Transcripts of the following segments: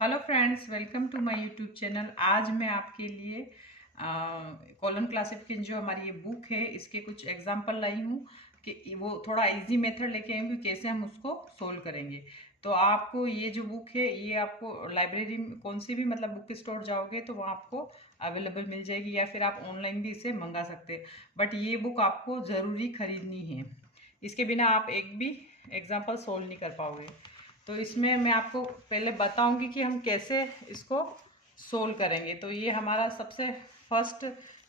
Hello friends, welcome to my YouTube channel. आज मैं आपके लिए कॉलम क्लासिफिकेशन जो हमारी ये बुक है इसके कुछ एग्जांपल लाई हूँ कि वो थोड़ा इजी मेथड लेके आई हूँ कि कैसे हम उसको सोल्व करेंगे। तो आपको ये जो बुक है ये आपको लाइब्रेरी में कौन सी भी मतलब बुक स्टोर जाओगे तो वहाँ आपको अवेलेबल मिल जाएगी, या फिर आप ऑनलाइन भी इसे मंगा सकते हैं। बट ये बुक आपको ज़रूरी खरीदनी है, इसके बिना आप एक भी एग्जाम्पल सोल्व नहीं कर पाओगे। तो इसमें मैं आपको पहले बताऊंगी कि हम कैसे इसको सोल्व करेंगे। तो ये हमारा सबसे फर्स्ट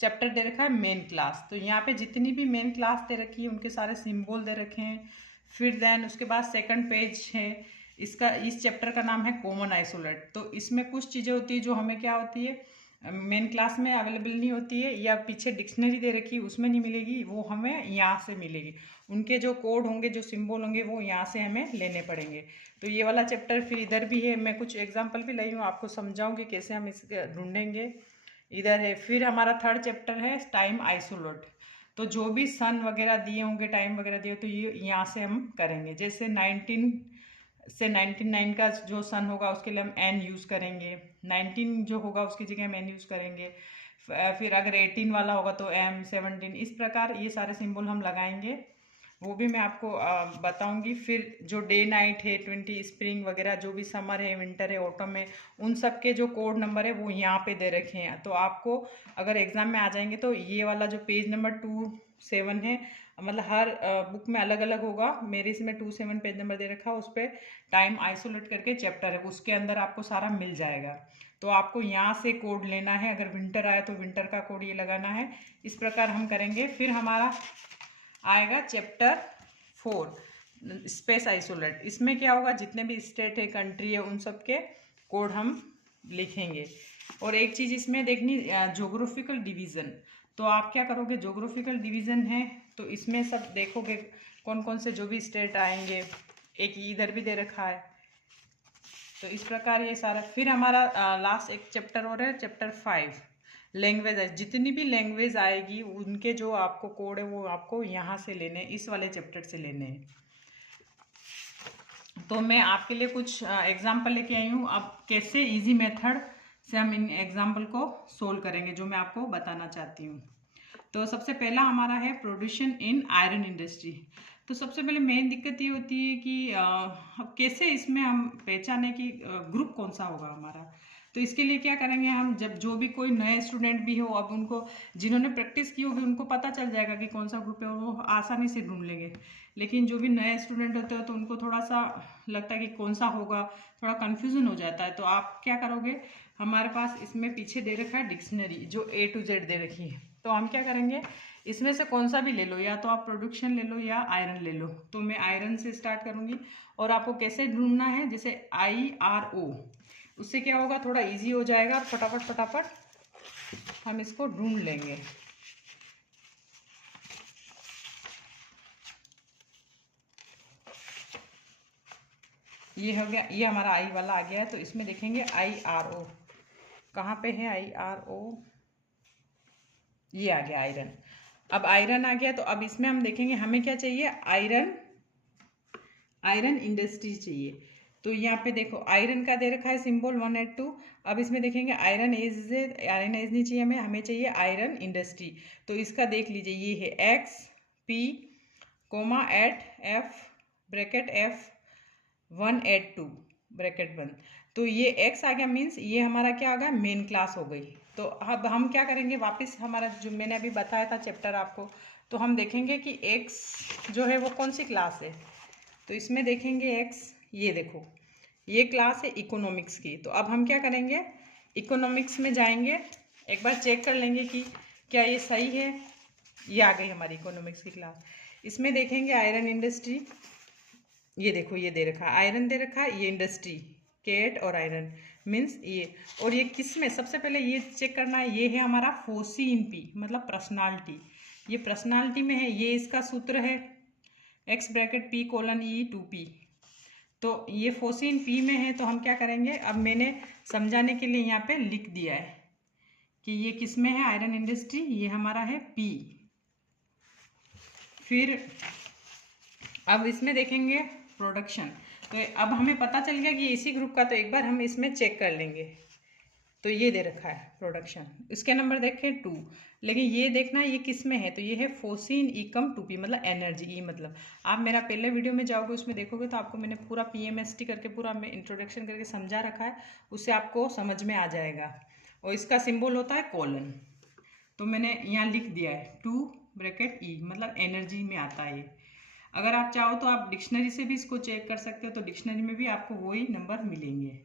चैप्टर दे रखा है मेन क्लास। तो यहाँ पे जितनी भी मेन क्लास दे रखी है उनके सारे सिंबल दे रखे हैं। फिर देन उसके बाद सेकंड पेज है, इसका इस चैप्टर का नाम है कॉमन आइसोलेट। तो इसमें कुछ चीज़ें होती है जो हमें क्या होती है मेन क्लास में अवेलेबल नहीं होती है, या पीछे डिक्शनरी दे रखी है उसमें नहीं मिलेगी, वो हमें यहाँ से मिलेगी। उनके जो कोड होंगे, जो सिंबल होंगे, वो यहाँ से हमें लेने पड़ेंगे। तो ये वाला चैप्टर फिर इधर भी है, मैं कुछ एग्जांपल भी लाई हूँ, आपको समझाऊंगी कैसे हम इसके ढूंढेंगे। इधर है। फिर हमारा थर्ड चैप्टर है टाइम आइसोलेट। तो जो भी सन वगैरह दिए होंगे, टाइम वगैरह दिए, तो ये यहाँ से हम करेंगे। जैसे 19 से 99 का जो सन होगा उसके लिए हम एन यूज़ करेंगे, 19 जो होगा उसकी जगह हम एन यूज़ करेंगे। फिर अगर 18 वाला होगा तो एम, 17, इस प्रकार ये सारे सिंबल हम लगाएंगे, वो भी मैं आपको बताऊंगी। फिर जो डे नाइट है, 20 स्प्रिंग वगैरह, जो भी समर है, विंटर है, ऑटम है, उन सब के जो कोड नंबर है वो यहाँ पे दे रखे हैं। तो आपको अगर एग्ज़ाम में आ जाएंगे तो ये वाला जो पेज नंबर 27 है, मतलब हर बुक में अलग अलग होगा, मेरे इसमें 27 पेज नंबर दे रखा है, उस पर टाइम आइसोलेट करके चैप्टर है, उसके अंदर आपको सारा मिल जाएगा। तो आपको यहाँ से कोड लेना है, अगर विंटर आए तो विंटर का कोड ये लगाना है। इस प्रकार हम करेंगे। फिर हमारा आएगा चैप्टर 4 स्पेस आइसोलेट। इसमें क्या होगा, जितने भी स्टेट है, कंट्री है, उन सब के कोड हम लिखेंगे। और एक चीज़ इसमें देखनी, जोग्राफिकल डिवीज़न। तो आप क्या करोगे, जोग्राफिकल डिवीज़न है तो इसमें सब देखोगे कौन कौन से जो भी स्टेट आएंगे। एक इधर भी दे रखा है। तो इस प्रकार ये सारा। फिर हमारा लास्ट एक चैप्टर और है, चैप्टर 5 लैंग्वेज है। जितनी भी लैंग्वेज आएगी उनके जो आपको कोड है वो आपको यहाँ से लेने हैं, इस वाले चैप्टर से लेने हैं। तो मैं आपके लिए कुछ एग्जाम्पल लेके आई हूँ। अब कैसे इजी मेथड से हम इन एग्जाम्पल को सोल्व करेंगे जो मैं आपको बताना चाहती हूँ। तो सबसे पहला हमारा है प्रोड्यूशन इन आयरन इंडस्ट्री। तो सबसे पहले मेन दिक्कत ये होती है कि अब कैसे इसमें हम पहचाने कि ग्रुप कौन सा होगा हमारा। तो इसके लिए क्या करेंगे हम, जब जो भी कोई नए स्टूडेंट भी हो, अब उनको जिन्होंने प्रैक्टिस की होगी उनको पता चल जाएगा कि कौन सा ग्रुप है, वो आसानी से ढूंढ लेंगे। लेकिन जो भी नए स्टूडेंट होते हो तो उनको थोड़ा सा लगता है कि कौन सा होगा, थोड़ा कन्फ्यूजन हो जाता है। तो आप क्या करोगे, हमारे पास इसमें पीछे दे रखा है डिक्शनरी जो A to Z दे रखी है। तो हम क्या करेंगे, इसमें से कौन सा भी ले लो, या तो आप प्रोडक्शन ले लो या आयरन ले लो। तो मैं आयरन से स्टार्ट करूँगी। और आपको कैसे ढूंढना है, जैसे IRO, उससे क्या होगा, थोड़ा इजी हो जाएगा, फटाफट फटाफट हम इसको ढूंढ लेंगे। ये हो गया, ये हमारा आई वाला आ गया है। तो इसमें देखेंगे IRO कहाँ पे है, IRO ये आ गया आयरन। अब आयरन आ गया तो अब इसमें हम देखेंगे हमें क्या चाहिए, आयरन इंडस्ट्री चाहिए। तो यहाँ पे देखो आयरन का दे रखा है सिंबल 182। अब इसमें देखेंगे आयरन एज नहीं चाहिए हमें, हमें चाहिए आयरन इंडस्ट्री। तो इसका देख लीजिए, ये है XP @ F bracket F182 bracket 1। तो ये X आ गया, मीन्स ये हमारा क्या आ गया, मेन क्लास हो गई। तो अब हम क्या करेंगे, वापस हमारा जो मैंने अभी बताया था चैप्टर आपको, तो हम देखेंगे कि X जो है वो कौन सी क्लास है। तो इसमें देखेंगे X, ये देखो ये क्लास है इकोनॉमिक्स की। तो अब हम क्या करेंगे, इकोनॉमिक्स में जाएंगे, एक बार चेक कर लेंगे कि क्या ये सही है। ये आ गई हमारी इकोनॉमिक्स की क्लास। इसमें देखेंगे आयरन इंडस्ट्री, ये देखो ये दे रखा है आयरन दे रखा है, ये इंडस्ट्री केट और आयरन मीन्स ये। और ये किस में, सबसे पहले ये चेक करना है, ये है हमारा फोसी इन पी मतलब पर्सनालिटी, ये पर्सनालिटी में है। ये इसका सूत्र है X ब्रैकेट P:(E)2P। तो ये फोसी इन पी में है। तो हम क्या करेंगे, अब मैंने समझाने के लिए यहाँ पे लिख दिया है कि ये किस में है, आयरन इंडस्ट्री, ये हमारा है P। फिर अब इसमें देखेंगे प्रोडक्शन। तो अब हमें पता चल गया कि इसी ग्रुप का, तो एक बार हम इसमें चेक कर लेंगे। तो ये दे रखा है प्रोडक्शन, इसके नंबर देखें 2, लेकिन ये देखना ये किस में है, तो ये है फोर्सिन ईकम 2p, मतलब एनर्जी ई, मतलब आप मेरा पहले वीडियो में जाओगे उसमें देखोगे तो आपको मैंने पूरा पीएमएसटी करके पूरा मैं इंट्रोडक्शन करके समझा रखा है, उससे आपको समझ में आ जाएगा। और इसका सिंबल होता है कोलन, तो मैंने यहाँ लिख दिया है 2 ब्रैकेट ई, मतलब एनर्जी में आता है ये। अगर आप चाहो तो आप डिक्शनरी से भी इसको चेक कर सकते हो, तो डिक्शनरी में भी आपको वही नंबर मिलेंगे।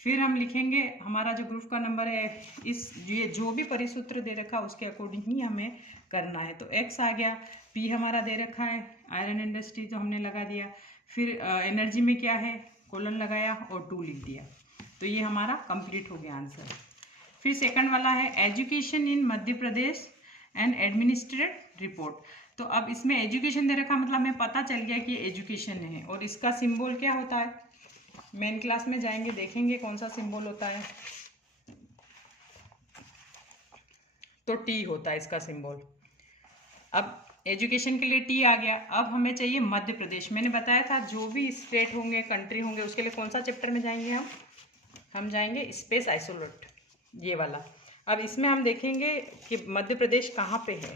फिर हम लिखेंगे हमारा जो ग्रुप का नंबर है, इस ये जो भी परिसूत्र दे रखा है उसके अकॉर्डिंग ही हमें करना है। तो एक्स आ गया, पी हमारा दे रखा है आयरन इंडस्ट्री, तो हमने लगा दिया। फिर एनर्जी में क्या है, कोलन लगाया और 2 लिख दिया, तो ये हमारा कंप्लीट हो गया आंसर। फिर सेकंड वाला है education in Madhya Pradesh and administrate report. तो अब इसमें एजुकेशन दे रखा, मतलब हमें पता चल गया कि एजुकेशन है, और इसका सिंबल क्या होता है, मेन क्लास में जाएंगे देखेंगे कौन सा सिंबल होता है, तो टी होता है इसका सिंबल। अब एजुकेशन के लिए टी आ गया। अब हमें चाहिए मध्य प्रदेश। मैंने बताया था जो भी स्टेट होंगे, कंट्री होंगे, उसके लिए कौन सा चैप्टर में जाएंगे हम जाएंगे स्पेस आइसोलेट, ये वाला। अब इसमें हम देखेंगे कि मध्य प्रदेश कहाँ पे है।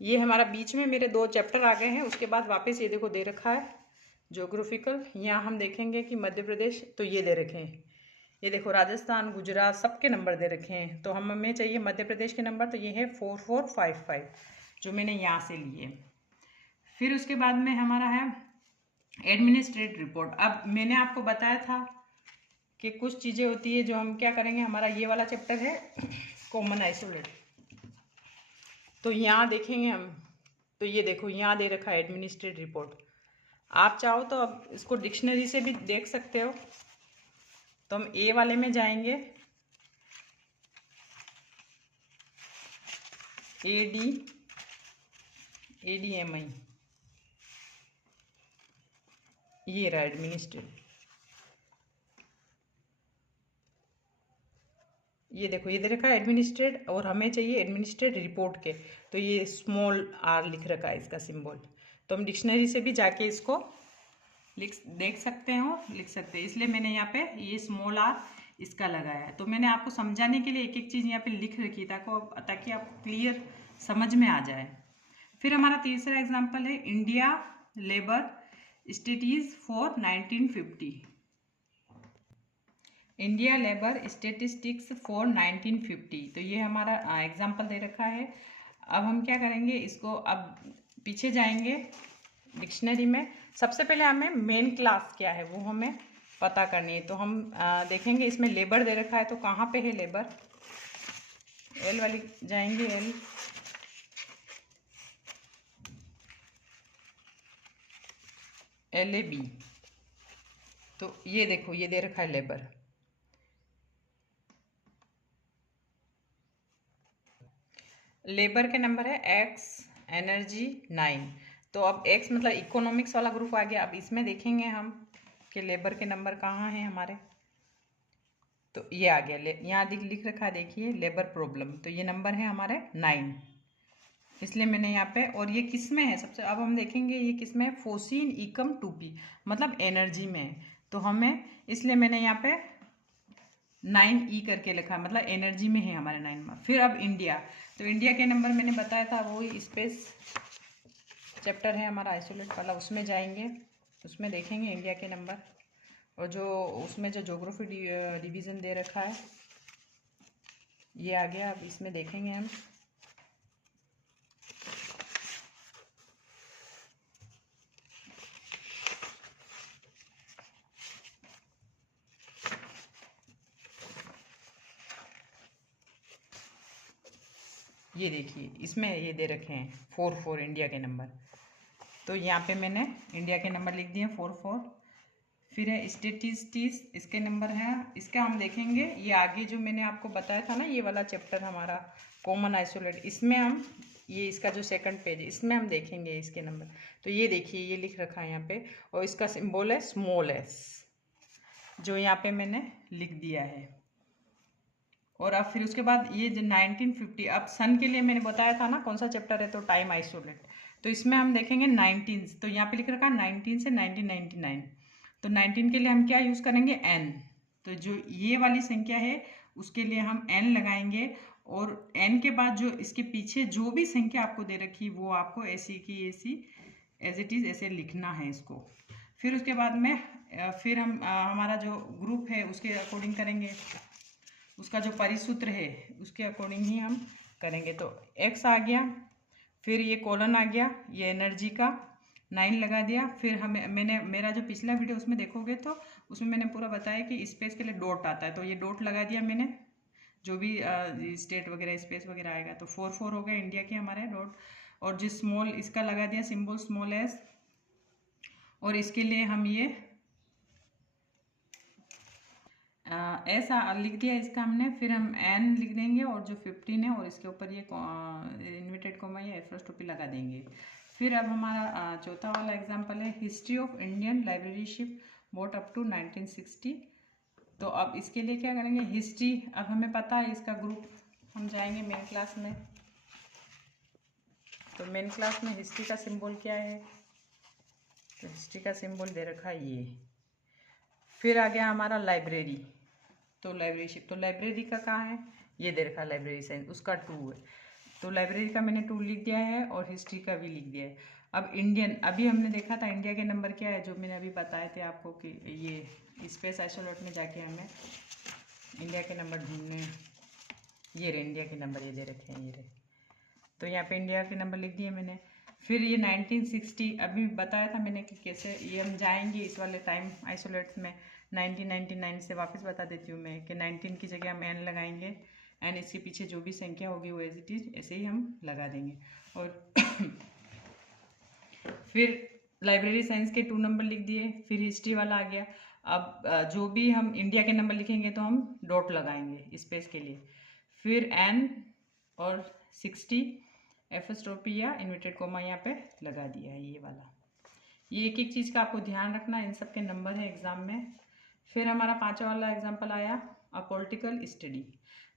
ये हमारा बीच में मेरे 2 चैप्टर आ गए हैं, उसके बाद वापस ये देखो दे रखा है ज्योग्राफिकल। यहाँ हम देखेंगे कि मध्य प्रदेश, तो ये दे रखे हैं, ये देखो राजस्थान, गुजरात, सबके नंबर दे रखे हैं। तो हमें चाहिए मध्य प्रदेश के नंबर, तो ये है 4455 जो मैंने यहाँ से लिए। फिर उसके बाद में हमारा है एडमिनिस्ट्रेटिव रिपोर्ट। अब मैंने आपको बताया था कि कुछ चीज़ें होती है जो हम क्या करेंगे, हमारा ये वाला चैप्टर है कॉमन आइसोलेट, तो यहाँ देखेंगे हम, तो ये देखो यहाँ दे रखा है एडमिनिस्ट्रेटिव रिपोर्ट। आप चाहो तो अब इसको डिक्शनरी से भी देख सकते हो। तो हम ए वाले में जाएंगे, ADMI, ये रहा एडमिनिस्ट्रेटिव। ये देखो ये दे रखा है एडमिनिस्ट्रेट, और हमें चाहिए एडमिनिस्ट्रेट रिपोर्ट के, तो ये स्मॉल r लिख रखा है इसका सिंबल। तो हम डिक्शनरी से भी जाके इसको देख सकते हो, लिख सकते हैं, इसलिए मैंने यहाँ पे ये स्मॉल r इसका लगाया है। तो मैंने आपको समझाने के लिए एक एक चीज़ यहाँ पे लिख रखी ताकि आपको क्लियर समझ में आ जाए। फिर हमारा तीसरा एग्जाम्पल है India labour statistics for 1950। India labour statistics for 1950, तो ये हमारा एग्जाम्पल दे रखा है। अब हम क्या करेंगे, इसको अब पीछे जाएंगे डिक्शनरी में। सबसे पहले हमें मेन क्लास क्या है वो हमें पता करनी है। तो हम देखेंगे इसमें लेबर दे रखा है, तो कहाँ पे है लेबर, एल वाली जाएंगे, LAB। तो ये देखो ये दे रखा है लेबर, लेबर के नंबर है X, एनर्जी 9। तो अब X मतलब इकोनॉमिक्स वाला ग्रुप आ गया। अब इसमें देखेंगे हम कि लेबर के नंबर कहाँ हैं हमारे, तो ये आ गया, यहाँ लिख रखा है देखिए लेबर प्रॉब्लम, तो ये नंबर है हमारे 9, इसलिए मैंने यहाँ पे। और ये किस में है सबसे, अब हम देखेंगे ये किस में है, फोर्सिन ईकम 2p, मतलब एनर्जी में है। तो हमें इसलिए मैंने यहाँ पे 9E करके लिखा, मतलब एनर्जी में है हमारे 9 में। फिर अब इंडिया, तो इंडिया के नंबर मैंने बताया था वही स्पेस चैप्टर है हमारा आइसोलेट वाला, उसमें जाएंगे, उसमें देखेंगे इंडिया के नंबर। और जो उसमें जो ज्योग्राफी डिवीज़न दे रखा है ये आ गया। अब इसमें देखेंगे हम, ये देखिए इसमें ये दे रखे हैं 44 इंडिया के नंबर, तो यहाँ पे मैंने इंडिया के नंबर लिख दिए 44। फिर है स्टेटिस्टिक्स, इसके नंबर हैं, इसका हम देखेंगे ये आगे जो मैंने आपको बताया था ना, ये वाला चैप्टर हमारा कॉमन आइसोलेट, इसमें हम ये इसका जो सेकंड पेज है इसमें हम देखेंगे इसके नंबर। तो ये देखिए ये लिख रखा है यहाँ पे, और इसका सिंबल है स्मॉल s, जो यहाँ पे मैंने लिख दिया है। और अब फिर उसके बाद ये जो 1950, अब सन के लिए मैंने बताया था ना कौन सा चैप्टर है, तो टाइम आइसोलेट। तो इसमें हम देखेंगे 19, तो यहाँ पे लिख रखा है 19 से 1999। तो 19 के लिए हम क्या यूज़ करेंगे, n। तो जो ये वाली संख्या है उसके लिए हम n लगाएंगे, और n के बाद जो इसके पीछे जो भी संख्या आपको दे रखी वो आपको ऐसी की ऐसी एज इट इज़ ऐसे लिखना है इसको। फिर उसके बाद में फिर हम हमारा जो ग्रुप है उसके अकॉर्डिंग करेंगे, उसका जो परिसूत्र है उसके अकॉर्डिंग ही हम करेंगे। तो x आ गया, फिर ये कॉलन आ गया, ये एनर्जी का 9 लगा दिया। फिर मैंने मेरा जो पिछला वीडियो उसमें देखोगे तो उसमें मैंने पूरा बताया कि स्पेस के लिए डॉट आता है, तो ये डॉट लगा दिया मैंने, जो भी स्टेट वगैरह स्पेस वगैरह आएगा। तो 4 हो गया इंडिया के हमारे डॉट, और जिस स्मॉल इसका लगा दिया सिंबल स्मॉल एस, और इसके लिए हम ये ऐसा लिख दिया इसका हमने। फिर हम एन लिख देंगे और जो 15 है और इसके ऊपर ये इन्वर्टेड कॉमा या एप्रोस्ट्रोफी लगा देंगे। फिर अब हमारा चौथा वाला एग्जांपल है history of Indian librarianship boat up to 1960। तो अब इसके लिए क्या करेंगे, हिस्ट्री अब हमें पता है इसका ग्रुप, हम जाएंगे मेन क्लास में। तो मेन क्लास में हिस्ट्री का सिंबल क्या है, तो हिस्ट्री का सिंबल दे रखा है ये। फिर आ गया हमारा लाइब्रेरी, तो लाइब्रेरीशिप, तो लाइब्रेरी का कहाँ है, ये दे रखा है लाइब्रेरी साइंस, उसका 2 है। तो लाइब्रेरी का मैंने 2 लिख दिया है और हिस्ट्री का भी लिख दिया है। अब इंडियन, अभी हमने देखा था इंडिया के नंबर क्या है, जो मैंने अभी बताए थे आपको कि ये स्पेस आइसोलेट में जाके हमें इंडिया के नंबर ढूंढने, ये रहे इंडिया के नंबर, ये दे रखे हैं ये रहे। तो यहाँ पे इंडिया के नंबर लिख दिए मैंने। फिर ये 1960 अभी बताया था मैंने कि कैसे ये हम जाएंगे इस वाले टाइम आइसोलेट्स में। 1999 से वापस बता देती हूँ मैं कि 19 की जगह हम n लगाएंगे, एंड इसके पीछे जो भी संख्या होगी वो एज इट इज ऐसे ही हम लगा देंगे। और फिर लाइब्रेरी साइंस के 2 नंबर लिख दिए। फिर हिस्ट्री वाला आ गया। अब जो भी हम इंडिया के नंबर लिखेंगे तो हम डॉट लगाएंगे स्पेस के लिए। फिर n और 60 एफएस्ट्रोपी या इन्वर्टेड कोमा यहाँ पे लगा दिया है ये वाला। ये एक एक चीज़ का आपको ध्यान रखना, इन सब के नंबर है एग्जाम में। फिर हमारा 5वां वाला एग्जाम्पल आया अ पॉलिटिकल स्टडी।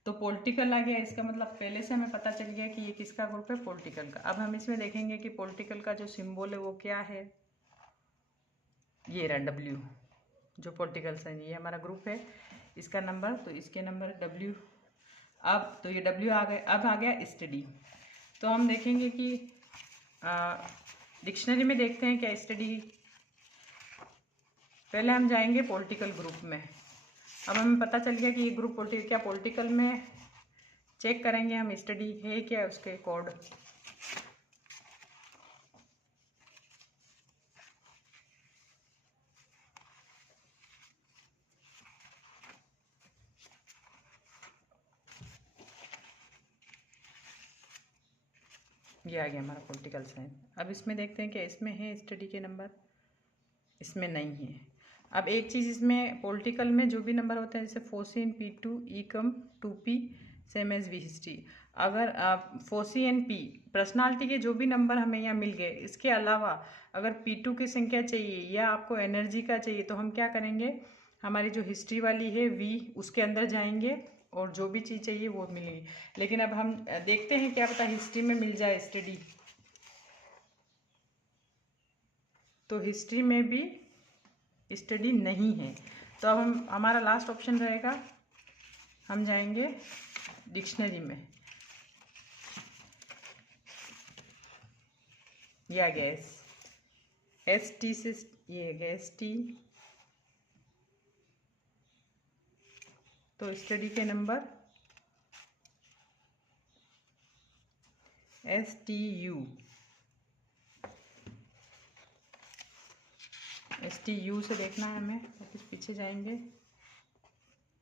तो पॉलिटिकल आ गया, इसका मतलब पहले से हमें पता चल गया कि ये किसका ग्रुप है, पॉलिटिकल का। अब हम इसमें देखेंगे कि पॉलिटिकल का जो सिंबल है वो क्या है, ये रहा W, जो पॉलिटिकल साइंस, ये हमारा ग्रुप है, इसका नंबर, तो इसके नंबर W। अब तो ये W आ गए। अब आ गया स्टडी। तो हम देखेंगे कि डिक्शनरी में देखते हैं क्या स्टडी। पहले हम जाएंगे पॉलिटिकल ग्रुप में। अब हमें पता चल गया कि ये ग्रुप क्या पॉलिटिकल में, चेक करेंगे हम स्टडी है क्या उसके कोड। ये आ गया हमारा पॉलिटिकल साइंस। अब इसमें देखते हैं कि इसमें है स्टडी के नंबर, इसमें नहीं है। अब एक चीज़ इसमें पॉलिटिकल में जो भी नंबर होते हैं जैसे फोसी एंड P2 ईकम 2P same as we history. अगर फोसी एंड P पर्सनालिटी के जो भी नंबर हमें यहाँ मिल गए, इसके अलावा अगर P2 की संख्या चाहिए या आपको एनर्जी का चाहिए तो हम क्या करेंगे, हमारी जो हिस्ट्री वाली है V उसके अंदर जाएंगे और जो भी चीज़ चाहिए वो मिलेगी। लेकिन अब हम देखते हैं क्या पता हिस्ट्री में मिल जाए स्टडी। तो हिस्ट्री में भी स्टडी नहीं है। तो अब हम हमारा लास्ट ऑप्शन रहेगा, हम जाएंगे डिक्शनरी में। ये आ गया ST से, ये आ गया ST। तो स्टडी के नंबर STU से देखना है हमें, वापस पीछे जाएंगे।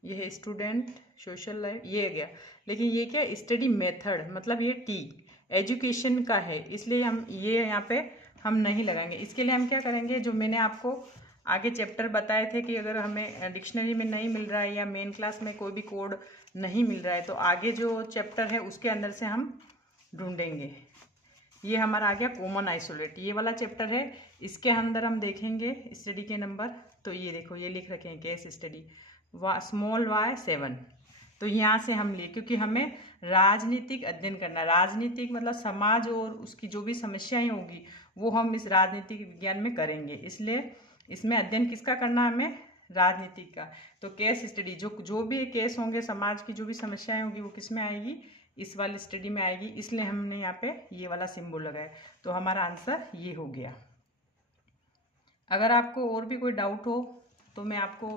ये है स्टूडेंट सोशल लाइफ, ये गया। लेकिन ये क्या स्टडी मेथड, मतलब ये T एजुकेशन का है, इसलिए हम ये यहाँ पे हम नहीं लगाएंगे। इसके लिए हम क्या करेंगे, जो मैंने आपको आगे चैप्टर बताए थे कि अगर हमें डिक्शनरी में नहीं मिल रहा है या मेन क्लास में कोई भी कोड नहीं मिल रहा है तो आगे जो चैप्टर है उसके अंदर से हम ढूंढेंगे। ये हमारा आ गया कॉमन आइसोलेट, ये वाला चैप्टर है, इसके अंदर हम देखेंगे स्टडी के नंबर। तो ये देखो ये लिख रखे हैं केस स्टडी स्मॉल y 7, तो यहाँ से हम लिए, क्योंकि हमें राजनीतिक अध्ययन करना, राजनीतिक मतलब समाज और उसकी जो भी समस्याएं होगी वो हम इस राजनीतिक विज्ञान में करेंगे। इसलिए इसमें अध्ययन किसका करना, हमें राजनीतिक का। तो केस स्टडी, जो भी केस होंगे, समाज की जो भी समस्याएं होगी वो किस में आएगी, इस वाली स्टडी में आएगी। इसलिए हमने यहाँ पे ये वाला सिंबल लगाया। तो हमारा आंसर ये हो गया। अगर आपको और भी कोई डाउट हो तो मैं आपको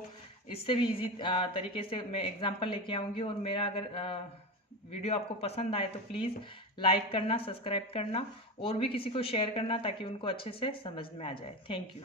इससे भी इजी तरीके से मैं एग्जांपल लेके आऊँगी। और मेरा अगर वीडियो आपको पसंद आए तो प्लीज़ लाइक करना, सब्सक्राइब करना और भी किसी को शेयर करना, ताकि उनको अच्छे से समझ में आ जाए। Thank you.